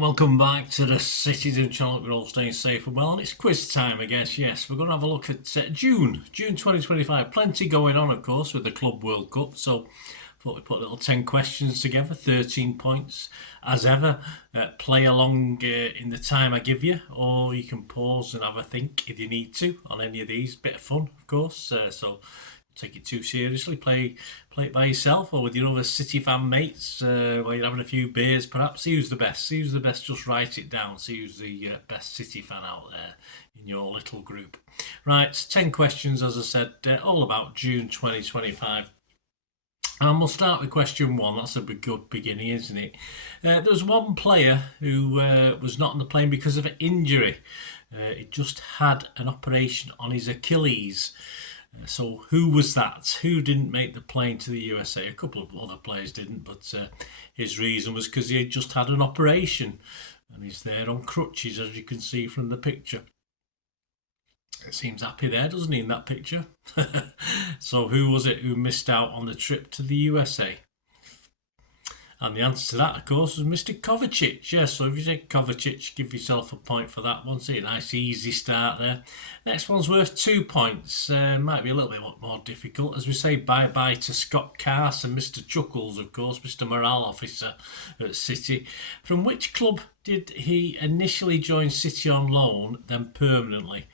and welcome back to the Citytilidie channel. We're all staying safe and well, and it's quiz time, I guess. Yes, we're going to have a look at June 2025. Plenty going on, of course, with the Club World Cup. So, thought we'd put a little 10 questions together, 13 points as ever. Play along in the time I give you, or you can pause and have a think if you need to on any of these. Bit of fun, of course. So take it too seriously. Play it by yourself or with your other City fan mates while you're having a few beers, perhaps. See who's the best. See who's the best. Just write it down. See who's the best City fan out there in your little group. Right, 10 questions, as I said, all about June 2025. And we'll start with question 1. That's a good beginning, isn't it? There was one player who was not on the plane because of an injury. He just had an operation on his Achilles. So who was that? Who didn't make the plane to the USA? A couple of other players didn't, but his reason was because he had just had an operation. And he's there on crutches, as you can see from the picture. It seems happy there, doesn't he, in that picture? So who was it who missed out on the trip to the USA? And the answer to that, of course, was Mr. Kovacic. Yes, so if you say Kovacic, give yourself a point for that one. See, a nice easy start there. Next one's worth 2 points. Might be a little bit more difficult. As we say bye-bye to Scott Carson, Mr. Chuckles, of course, Mr. Morale Officer at City. From which club did he initially join City on loan, then permanently?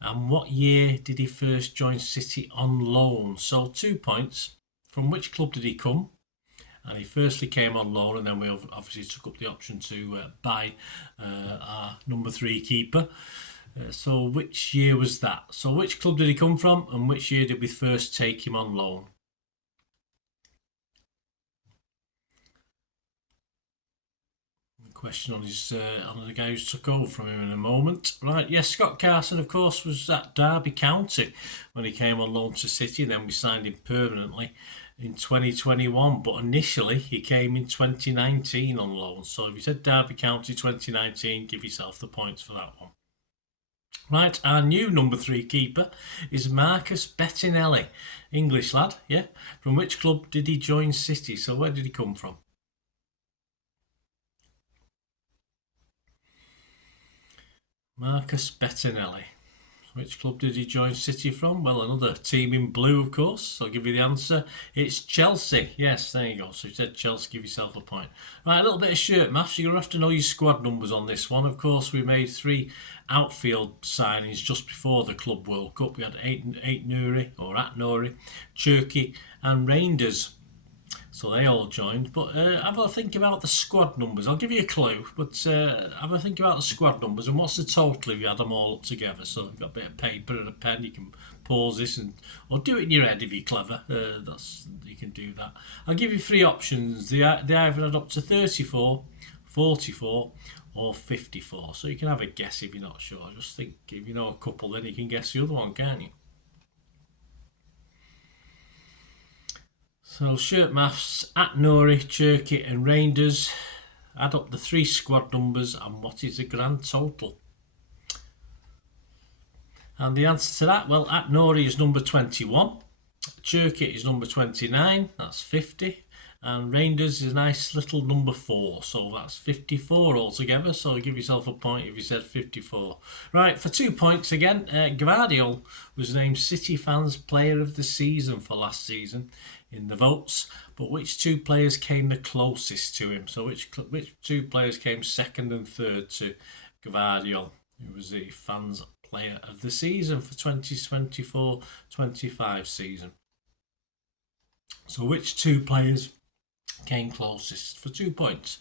And what year did he first join City on loan? So 2 points. From which club did he come? And he firstly came on loan, and then we obviously took up the option to buy our number 3 keeper. So which year was that? So which club did he come from, and which year did we first take him on loan? Question on the guy who took over from him in a moment. Right, yes, Scott Carson, of course, was at Derby County when he came on loan to City, and then we signed him permanently in 2021, but initially he came in 2019 on loan. So if you said Derby County 2019, give yourself the points for that one. Right, our new number 3 keeper is Marcus Bettinelli. English lad, yeah. From which club did he join City? So where did he come from? Marcus Bettinelli. Which club did he join City from? Well, another team in blue, of course. I'll give you the answer. It's Chelsea. Yes, there you go. So you said Chelsea, give yourself a point. Right, a little bit of shirt maths. You're going to have to know your squad numbers on this one. Of course, we made 3 outfield signings just before the Club World Cup. We had Ait Nouri, or At Nouri, Cherky and Reinders. So they all joined. But have a think about the squad numbers. I'll give you a clue, but have a think about the squad numbers and what's the total if you add them all up together. So you've got a bit of paper and a pen. You can pause this or do it in your head if you're clever. You can do that. I'll give you 3 options. They either add up to 34, 44 or 54. So you can have a guess if you're not sure. Just think if you know a couple, then you can guess the other one, can't you? So shirt maths, At Nouri, Cherky and Reinders. Add up the 3 squad numbers and what is the grand total? And the answer to that, well, At Nouri is number 21. Cherky is number 29, that's 50. And Reinders is a nice little number 4, so that's 54 altogether. So give yourself a point if you said 54. Right, for 2 points again, Gvardiol was named City Fans Player of the Season for last season in the votes. But which 2 players came the closest to him? So which 2 players came second and third to Gvardiol, who was the Fans Player of the Season for 2024-25 season? So which 2 players came closest for 2 points?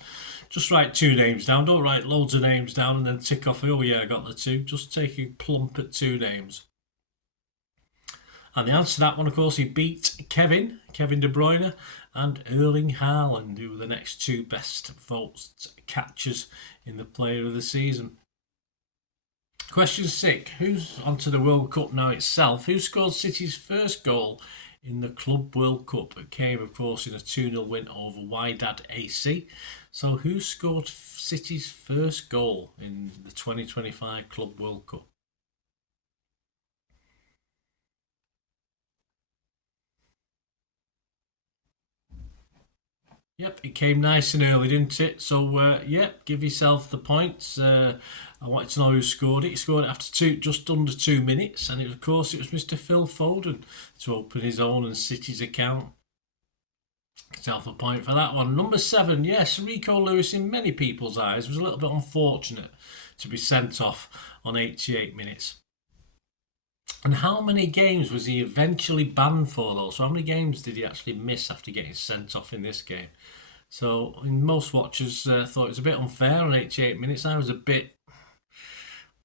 Just write 2 names down. Don't write loads of names down and then tick off, oh yeah, I got the 2. Just take a plump at 2 names. And the answer to that one, of course, he beat Kevin De Bruyne and Erling Haaland, who were the next 2 best votes catchers in the Player of the Season. Question 6. Who's onto the World Cup now itself? Who scored City's first goal in the Club World Cup? It came, of course, in a 2-0 win over Wydad AC. So who scored City's first goal in the 2025 Club World Cup? Yep, it came nice and early, didn't it? So, yep, give yourself the points. I wanted to know who scored it. He scored it after just under 2 minutes, and of course it was Mr. Phil Foden to open his own and City's account. Self a point for that one. Number 7, yes, Rico Lewis in many people's eyes was a little bit unfortunate to be sent off on 88 minutes. And how many games was he eventually banned for, though? So how many games did he actually miss after getting sent off in this game? So most watchers thought it was a bit unfair on 88 minutes. I was a bit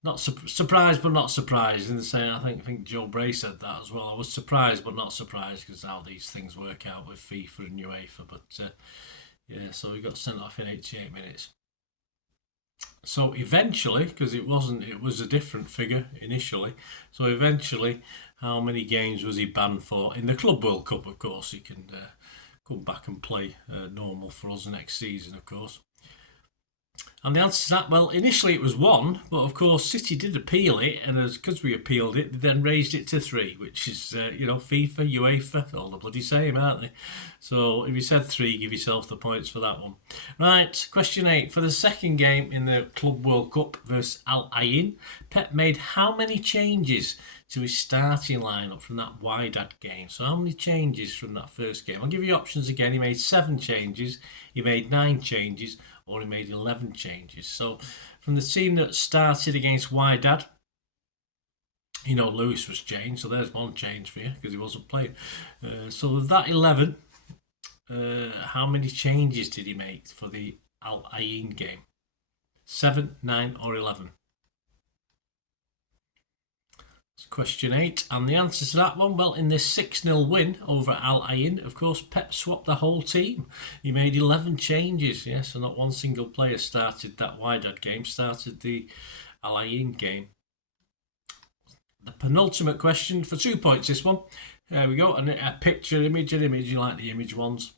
not surprised, but not surprised. In the same, I think Joe Bray said that as well. I was surprised, but not surprised because how these things work out with FIFA and UEFA. But yeah, so he got sent off in 88 minutes. So eventually, because it was a different figure initially. So eventually, how many games was he banned for? In the Club World Cup, of course, he can come back and play normal for us next season, of course. And the answer to that, well, initially it was 1, but of course City did appeal it, and because we appealed it, they then raised it to 3, which is, FIFA, UEFA, all the bloody same, aren't they? So if you said 3, give yourself the points for that one. Right, question 8. For the second game in the Club World Cup versus Al Ain, Pep made how many changes to his starting lineup from that Wydad game? So how many changes from that first game? I'll give you options again. He made 7 changes, he made 9 changes, or he made 11 changes. So from the team that started against Wydad, Lewis was changed, so there's 1 change for you because he wasn't playing. So of that 11, how many changes did he make for the Al Ain game? 7, 9 or 11? Question 8, and the answer to that one, well, in this 6-0 win over Al Ain, of course, Pep swapped the whole team. He made 11 changes, yes, so not one single player started that Wydad game, started the Al Ain game. The penultimate question for 2 points, this one. There we go, and a picture, image, you like the image ones.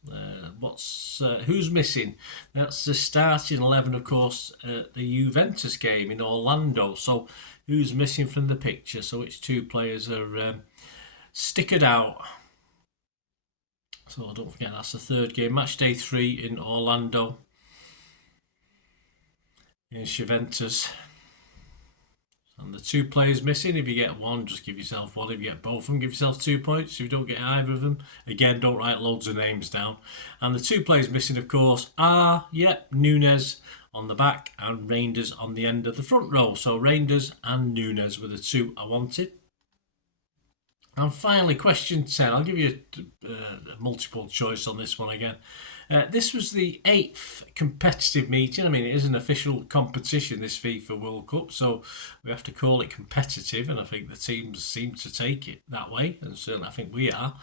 Who's missing? That's the starting 11, of course, the Juventus game in Orlando. So who's missing from the picture? So which 2 players are stickered out? So don't forget, that's the 3rd game, match day 3 in Orlando. In Juventus. And the 2 players missing, if you get 1, just give yourself 1. If you get both of them, give yourself 2 points. If you don't get either of them, again, don't write loads of names down. And the 2 players missing, of course, are, Núñez on the back and Reinders on the end of the front row. So Reinders and Núñez were the 2 I wanted. And finally, question 10. I'll give you a multiple choice on this one again. This was the 8th competitive meeting. I mean, it is an official competition, this FIFA World Cup, so we have to call it competitive, and I think the teams seem to take it that way, and certainly I think we are.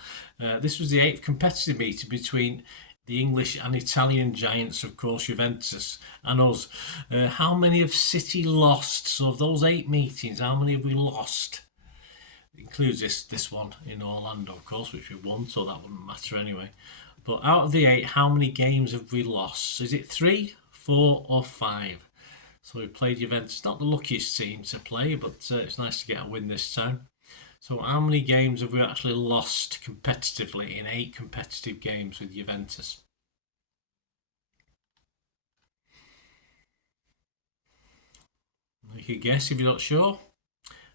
This was the 8th competitive meeting between the English and Italian giants, of course, Juventus and us. How many have City lost? So of those 8 meetings, how many have we lost? It includes this one in Orlando, of course, which we won, so that wouldn't matter anyway. But out of the 8, how many games have we lost? Is it 3, 4 or 5? So we played Juventus. Not the luckiest team to play, but it's nice to get a win this time. So how many games have we actually lost competitively in 8 competitive games with Juventus? You can guess if you're not sure.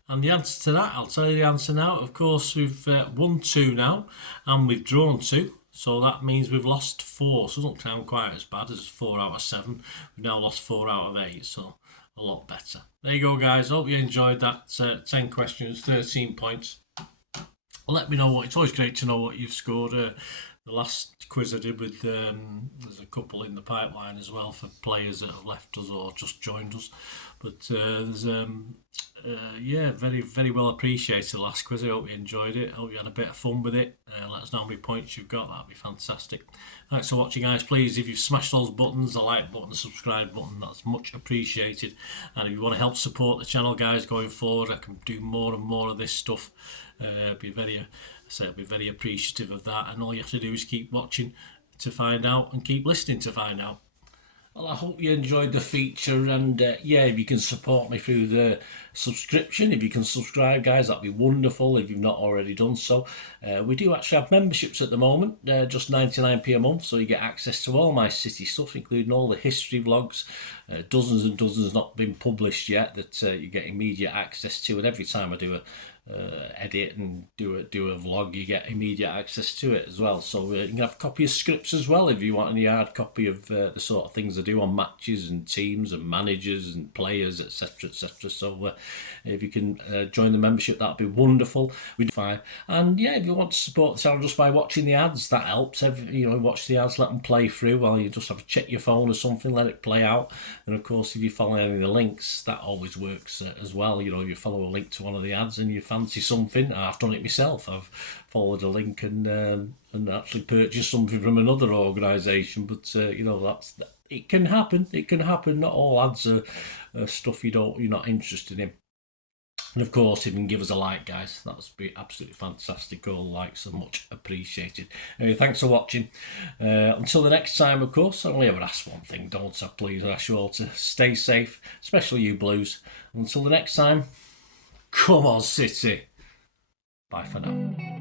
And the answer to that, I'll tell you the answer now. Of course, we've won 2 now, and we've drawn 2. So that means we've lost 4. So it doesn't sound quite as bad as 4 out of 7. We've now lost 4 out of 8. So a lot better. There you go, guys. Hope you enjoyed that. 10 questions, 13 points. Let me know it's always great to know what you've scored. The last quiz I did with, there's a couple in the pipeline as well for players that have left us or just joined us. But there's, very, very well appreciated the last quiz. I hope you enjoyed it. I hope you had a bit of fun with it. Let us know how many points you've got. That'd be fantastic. Thanks for watching, guys. Please, if you've smashed those buttons, the like button, the subscribe button, that's much appreciated. And if you want to help support the channel, guys, going forward, I can do more and more of this stuff. I'll be very appreciative of that. And all you have to do is keep watching to find out and keep listening to find out. Well, I hope you enjoyed the feature, and yeah, if you can support me through the subscription, if you can subscribe, guys, that'd be wonderful. If you've not already done so, we do actually have memberships at the moment, just 99p a month, so you get access to all my City stuff, including all the history vlogs, dozens and dozens not been published yet that you get immediate access to, and every time I do a edit and do a vlog, you get immediate access to it as well. So you can have a copy of scripts as well if you want any hard copy of the sort of things I do on matches and teams and managers and players, etc, etc. So if you can join the membership, that'd be wonderful. We do fine. And yeah, if you want to support the channel just by watching the ads, that helps. Watch the ads, let them play through while you just have to check your phone or something, let it play out. And of course, if you follow any of the links, that always works as well. If you follow a link to one of the ads and you fancy something, I've done it myself. I've followed a link and actually purchased something from another organisation. But that's it can happen. It can happen. Not all ads are stuff you're not interested in. And of course, if you can give us a like, guys, that would be absolutely fantastic. All likes are much appreciated. Anyway, thanks for watching. Until the next time, of course, I only ever ask one thing, don't I? Please, I ask you all to stay safe, especially you Blues. Until the next time, come on, City. Bye for now.